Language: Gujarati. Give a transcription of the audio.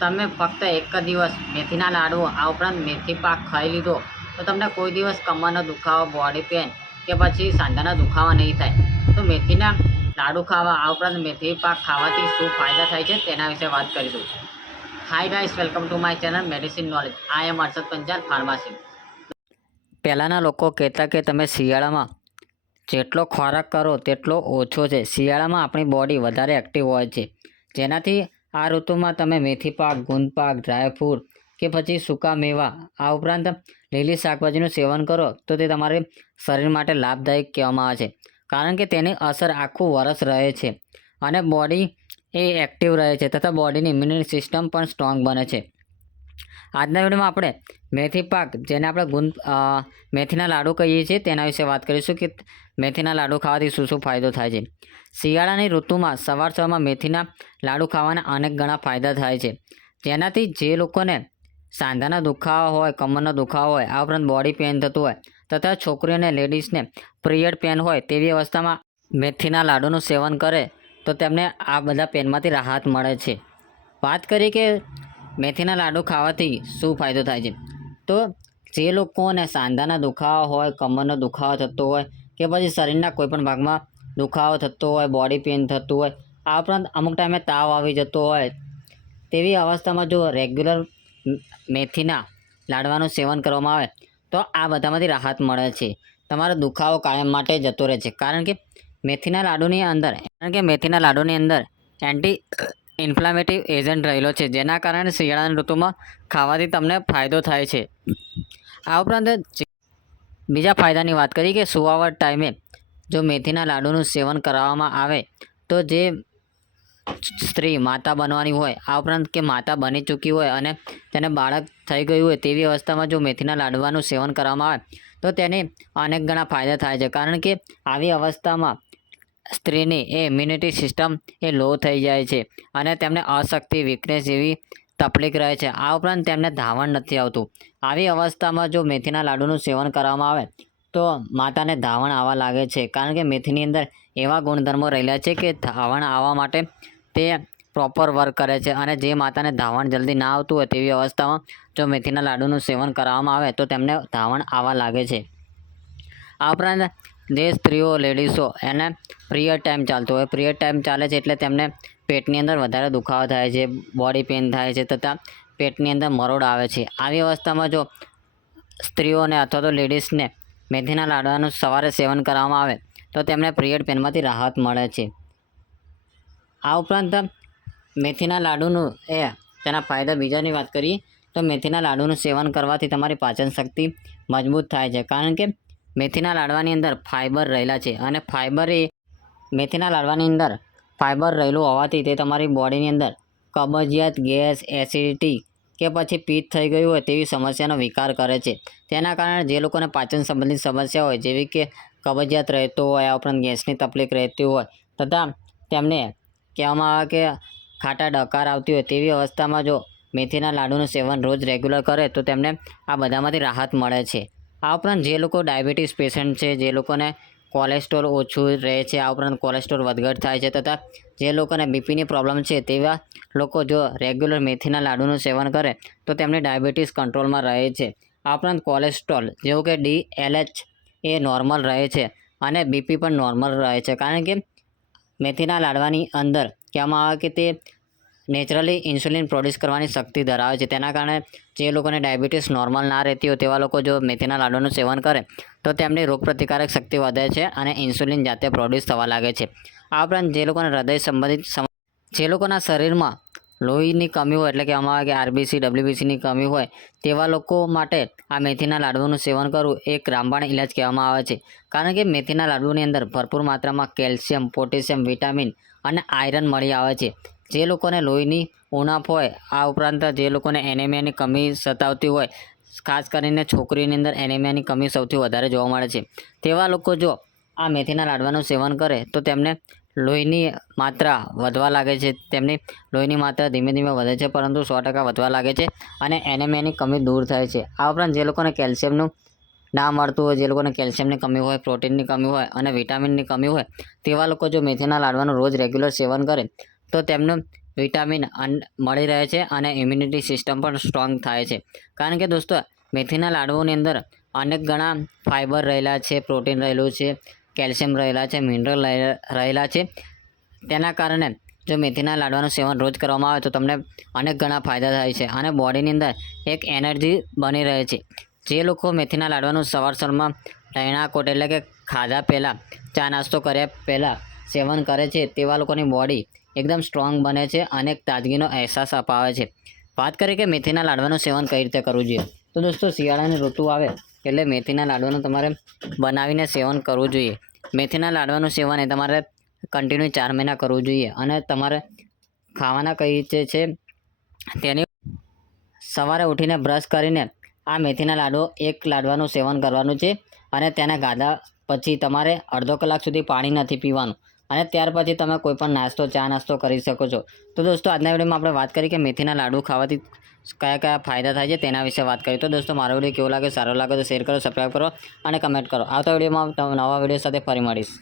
તમે ફક્ત એક જ દિવસ મેથીના લાડુ આ ઉપરાંત મેથી પાક ખાઈ લીધો તો તમને કોઈ દિવસ કમરનો દુખાવો, બોડી પેન કે પછી સાંધાના દુખાવા નહીં થાય. તો મેથીના લાડુ ખાવા આ ઉપરાંત મેથી પાક ખાવાથી શું ફાયદા થાય છે તેના વિશે વાત કરીશું. Hi guys, welcome to my channel medicine knowledge. I am Harshad Panchal, pharmacy. પહેલાંના લોકો કહેતા કે તમે શિયાળામાં જેટલો ખોરાક કરો તેટલો ઓછો છે. શિયાળામાં આપણી બોડી વધારે એક્ટિવ હોય છે, જેનાથી આ ઋતુમાં તમે મેથી પાક, ગુંદ પાક, ડ્રાયફ્રૂટ કે પછી સૂકા મેવા આ ઉપરાંત લીલી શાકભાજીનું સેવન કરો તો તે તમારે શરીર માટે લાભદાયક કહેવામાં આવે છે, કારણ કે તેની અસર આખું વરસ રહે છે અને બોડી એ એક્ટિવ રહે છે તથા બોડીની ઇમ્યુનિટી સિસ્ટમ પણ સ્ટ્રોંગ બને છે. આજના વિડીયોમાં આપણે મેથી પાક, જેને આપણે મેથીના લાડુ કહીએ છીએ, તેના વિશે વાત કરીશું કે મેથીના લાડુ ખાવાથી શું શું ફાયદો થાય છે. શિયાળાની ઋતુમાં સવારમાં મેથીના લાડુ ખાવાના અનેક ઘણા ફાયદા થાય છે, જેનાથી જે લોકોને સાંધાના દુખાવા હોય, કમરનો દુખાવો હોય, આ ઉપરાંત બોડી પેન થતું હોય તથા છોકરીઓ અને લેડીઝને પીરિયડ પેન હોય તેવી અવસ્થામાં મેથીના લાડુનું સેવન કરે તો તેમને આ બધા પેનમાંથી રાહત મળે છે. વાત કરીએ કે મેથીના લાડુ ખાવાથી શું ફાયદો થાય છે, તો જે લોકોને સાંધાના દુખાવા હોય, કમરનો દુખાવો થતો હોય કે પછી શરીરના કોઈપણ ભાગમાં દુખાવો થતો હોય, બોડી પેન થતું હોય, આ ઉપરાંત અમુક ટાઈમે તાવ આવી જતો હોય, તેવી અવસ્થામાં જો રેગ્યુલર મેથીના લાડવાનું સેવન કરવામાં આવે તો આ બધામાંથી રાહત મળે છે. તમારો દુખાવો કાયમ માટે જતો રહે છે, કારણ કે મેથીના લાડુની અંદર એન્ટી ઇન્ફ્લામેટિવ એજન્ટ રહેલો છે, જેના કારણે શિયાળાની ઋતુમાં ખાવાથી તમને ફાયદો થાય છે. આ ઉપરાંત બીજા ફાયદાની વાત કરીએ કે સુવાવડ ટાઈમે જો મેથીના લાડુનું સેવન કરાવવામાં આવે તો જે સ્ત્રી માતા બનવાની હોય, આ ઉપરાંત કે માતા બની ચૂકી હોય અને તેને બાળક થઈ ગયું હોય તેવી અવસ્થામાં જો મેથીના લાડવાનું સેવન કરવામાં આવે તો તેને અનેક ઘણા ફાયદા થાય છે, કારણ કે આવી અવસ્થામાં સ્ત્રીની ઇમ્યુનિટી સિસ્ટમ એ લો થઈ જાય છે અને તેમને અશક્તિ, વીકનેસ જેવી તકલીફ રહે છે. આ ઉપરાંત તેમને ધાવણ નથી આવતું. આવી અવસ્થામાં જો મેથીના લાડુનું સેવન કરવામાં આવે તો માતાને ધાવણ આવવા લાગે છે, કારણ કે મેથીની અંદર એવા ગુણધર્મો રહેલા છે કે ધાવણ આવવા માટે તે પ્રોપર વર્ક કરે છે અને જે માતાને ધાવણ જલ્દી ના આવતું હોય તેવી અવસ્થામાં જો મેથીના લાડુનું સેવન કરાવવામાં આવે તો તેમને ધાવણ આવવા લાગે છે. આ ઉપરાંત જે સ્ત્રીઓ, લેડીઝો એને પિરિયડ ટાઈમ ચાલતો હોય, પિરિયડ ટાઈમ ચાલે છે એટલે તેમને પેટની અંદર વધારે દુખાવો થાય છે, બોડી પેન થાય છે તથા પેટની અંદર મરોડ આવે છે. આવી અવસ્થામાં જો સ્ત્રીઓને અથવા તો લેડીઝને મેથીના લાડવાનું સવારે સેવન કરવામાં આવે તો તેમને પિરિયડ પેનમાંથી રાહત મળે છે. આ ઉપરાંત મેથીના લાડુનું તેના ફાયદા બીજાની વાત કરીએ તો મેથીના લાડુનું સેવન કરવાથી તમારી પાચન શક્તિ મજબૂત થાય છે, કારણ કે મેથીના લાડવાની અંદર ફાઇબર રહેલા છે અને મેથીના લાડવાની અંદર ફાઇબર રહેલું હોવાથી તે તમારી બોડીની અંદર કબજિયાત, ગેસ, એસિડિટી કે પછી પિત્ત થઈ ગયું હોય તેવી સમસ્યાનો વિકાર કરે છે. તેના કારણે જે લોકોને પાચન સંબંધિત સમસ્યા હોય, જેવી કે કબજિયાત રહેતો હોય, આ ઉપરાંત ગેસની તકલીફ રહેતી હોય તથા તેમને કહેવામાં આવે કે ખાટા ડકાર આવતી હોય તેવી અવસ્થામાં જો મેથીના લાડુનું સેવન રોજ રેગ્યુલર કરે તો તેમને આ બધામાંથી રાહત મળે છે. આ ઉપરાંત જે લોકો ડાયાબિટીસ પેશન્ટ છે, જે લોકોને કોલેસ્ટ્રોલ ઓછું રહે છે, આ ઉપરાંત કોલેસ્ટ્રોલ વધઘટ થાય છે તથા જે લોકોને બીપીની પ્રોબ્લેમ છે તેવા લોકો જો રેગ્યુલર મેથીના લાડુનું સેવન કરે તો તેમની ડાયાબિટીસ કંટ્રોલમાં રહે છે. આ ઉપરાંત કોલેસ્ટ્રોલ જેવું કે DLH એ નોર્મલ રહે છે અને બીપી પણ નોર્મલ રહે છે, કારણ કે મેથીના લાડવાની અંદર કહેવામાં આવે કે તે નેચરલી ઇન્સ્યુલિન પ્રોડ્યુસ કરવાની શક્તિ ધરાવે છે. તેના કારણે જે લોકોને ડાયાબિટીસ નોર્મલ ના રહેતી હોય તેવા લોકો જો મેથીના લાડુનું સેવન કરે તો તેમની રોગપ્રતિકારક શક્તિ વધે છે અને ઇન્સ્યુલિન જાતે પ્રોડ્યુસ થવા લાગે છે. આ ઉપરાંત જે લોકોને હૃદય સંબંધિત જે લોકોના શરીરમાં લોહીની કમી હોય, એટલે કે આમાં કે RBC, WBCની કમી હોય તેવા લોકો માટે આ મેથીના લાડુનું સેવન કરવું એક રામબાણ ઇલાજ કહેવામાં આવે છે, કારણ કે મેથીના લાડુની અંદર ભરપૂર માત્રામાં કેલ્શિયમ, પોટેશિયમ, વિટામિન અને આયરન મળી આવે છે. જે લોકોને લોહીની ઉણપ હોય, આ ઉપરાંત જે લોકોને એનેમિયાની કમી સતાવતી હોય, ખાસ કરીને છોકરીની અંદર એનેમિયાની કમી સૌથી વધારે જોવા મળે છે, તેવા લોકો જો આ મેથીના લાડવાનું સેવન કરે તો તેમને લોહીની માત્રા વધવા લાગે છે. તેમની લોહીની માત્રા ધીમે ધીમે વધે છે, પરંતુ 100% વધવા લાગે છે અને એનેમિયાની કમી દૂર થાય છે. આ ઉપરાંત જે લોકોને કેલ્શિયમનું ના મળતું હોય, જે લોકોને કેલ્શિયમની કમી હોય, પ્રોટીનની કમી હોય અને વિટામિનની કમી હોય તેવા લોકો જો મેથીના લાડવાનું રોજ રેગ્યુલર સેવન કરે તો તેમનું વિટામિન મળી રહે છે અને ઇમ્યુનિટી સિસ્ટમ પણ સ્ટ્રોંગ થાય છે. કારણ કે દોસ્તો મેથીના લાડુઓની અંદર અનેક ગણા ફાઇબર રહેલા છે, પ્રોટીન રહેલું છે, કેલ્શિયમ રહેલા છે, મિનરલ રહેલા છે. તેના કારણે જો મેથીના લાડવાનું સેવન રોજ કરવામાં આવે તો તમને અનેક ગણા ફાયદા થાય છે અને બોડીની અંદર એક એનર્જી બની રહે છે. જે લોકો મેથીના લાડવાનું સવારમાં રહેણાંકોટ એટલે કે ખાધા પહેલાં, ચા નાસ્તો કર્યા પહેલાં સેવન કરે છે તેવા લોકોની બોડી એકદમ સ્ટ્રોંગ બને છે અને એક તાજગીનો અહેસાસ અપાવે છે. વાત કરીએ કે મેથીના લાડવાનું સેવન કઈ રીતે કરવું જોઈએ, તો દોસ્તો શિયાળાની ઋતુ આવે એટલે મેથીના લાડવાનું તમારે બનાવીને સેવન કરવું જોઈએ. મેથીના લાડવાનું સેવન એ તમારે કન્ટિન્યુ 4 મહિના કરવું જોઈએ અને તમારે ખાવાના કઈ રીતે છે તેની સવારે ઉઠીને બ્રશ કરીને આ મેથીના એક લાડવાનું સેવન કરવાનું છે અને તેના ગાધા પછી તમારે અડધો કલાક સુધી પાણી નથી પીવાનું અને ત્યાર પછી તમે કોઈ પણ નાસ્તો, ચા નાસ્તો કરી શકો છો. તો દોસ્તો આજના વિડીયોમાં આપણે વાત કરી કે મેથીના લાડુ ખાવાથી કયા કયા ફાયદા થાય છે તેના વિશે વાત કરી. તો દોસ્તો મારો વિડીયો કેવો લાગે, સારો લાગે તો શેર કરો, સબસ્ક્રાઈબ કરો અને કમેન્ટ કરો. આવતા વિડીયોમાં નવા વિડીયો સાથે ફરી મળીશ.